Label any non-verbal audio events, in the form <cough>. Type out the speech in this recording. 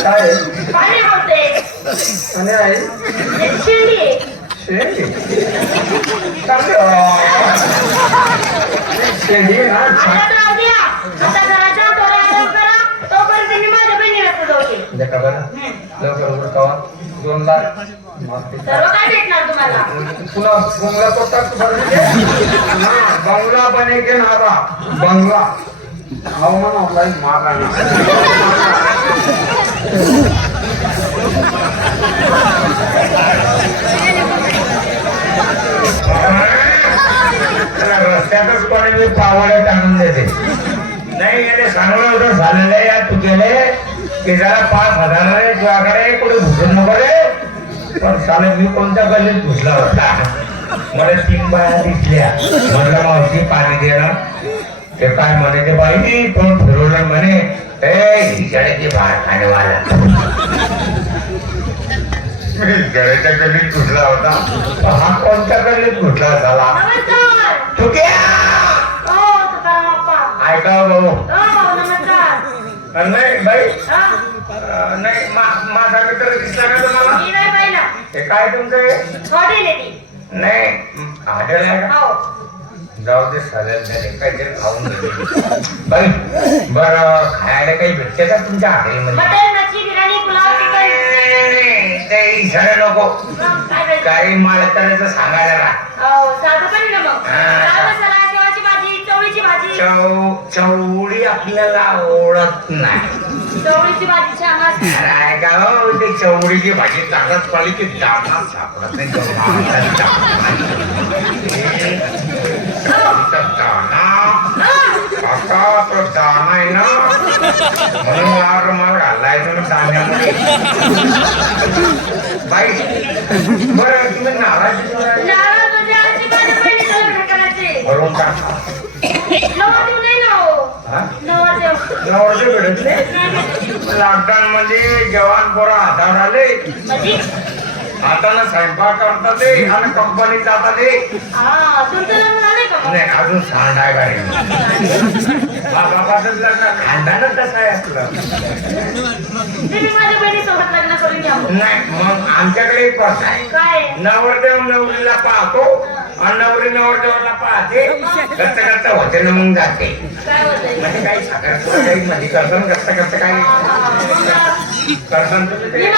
काय? काय पाणी बोलते आणि आई? शिंडी आहे. शेंडी चांगली हो. शेंडी ना? छान आता राहू द्या. आता घराचा थोडा आराम करा. तोपर्यंत मी माझ्या बहिणीला सजवते देखा बरं? लवकर लवकर कवा दोन लाख. मग ते सर्व काय भेटणार तुम्हाला? पुन्हा बंगला तो टाक बरं ना बंगला बने के नारा. बंगला. हो म्हणा बाई मारा ना. रस्त्यातच कोणी मी पावड्यात आणून देते. नाही याने सांगलं होतं झालेलं आहे या तुझ्याने की जरा पाच हजार रे तुझ्याकडे कुठे घुसून नको रे. पण चालेल मी कोणत्या गल्लीत घुसला होता? मला तीन बाया दिसल्या. म्हणलं मावशी पाणी देणार ते काय म्हणे ते बाई पण फिरवलं म्हणे. ए हिच्याडे बाहेर खाणेवाला घराच्या गल्लीत घुसला होता? हा कोणत्या गल्लीत घुसला झाला? हो ऐका भाऊ. हो नमस्कार. नाही बाई. हा? नाही मा- माझा मित्र दिसला का तुम्हाला? हे काय तुमचं हे? नाही हॉटेल आहे का? हो. जाऊ दे चालेल चालेल काहीतरी खाऊन घे. बाई बरं खायला काही भेटते का तुमच्या हॉटेलमध्ये मटन मच्छी बिर्याणी पुलाव चिकन. ते इशारा नको. काय भेटतं? काही मला करायचं सांगायला ना हो साधं पण ना मग. हा. डाळ मसाला शेवाची भाजी चवळीची भाजी. चौ चवडी आपल्याला ओळख नाही. चवळीची भाजी छान. असते काय का? हो ते चवडीची भाजी ताकद पडली की दाना सापडत नाही. <laughs> म्हणून मला रुमाल घालायचं ना दाण्यामध्ये बाई बरं तुम्ही नाराजी म्हणजे भेटत नाही लॉकडाऊन मध्ये जवान पोरं हातावर आले हातानं स्वयंपाक करतात ते आणि कंपनीत जातात ते. नाही अजून सांडाय गाडी बाबाचं लग्न खानदानच कसं आहे आपलं. नाही मग आमच्याकडे एक प्रथा आहे. काय? नवरदेव नवरीला पाहतो आणि नवरी नवरदेवाला पाहते. कच्च कच्च होते ना मग जाते. काय म्हणजे काही साखर काही म्हणजे कच्च कच्च काही करसन तुम्ही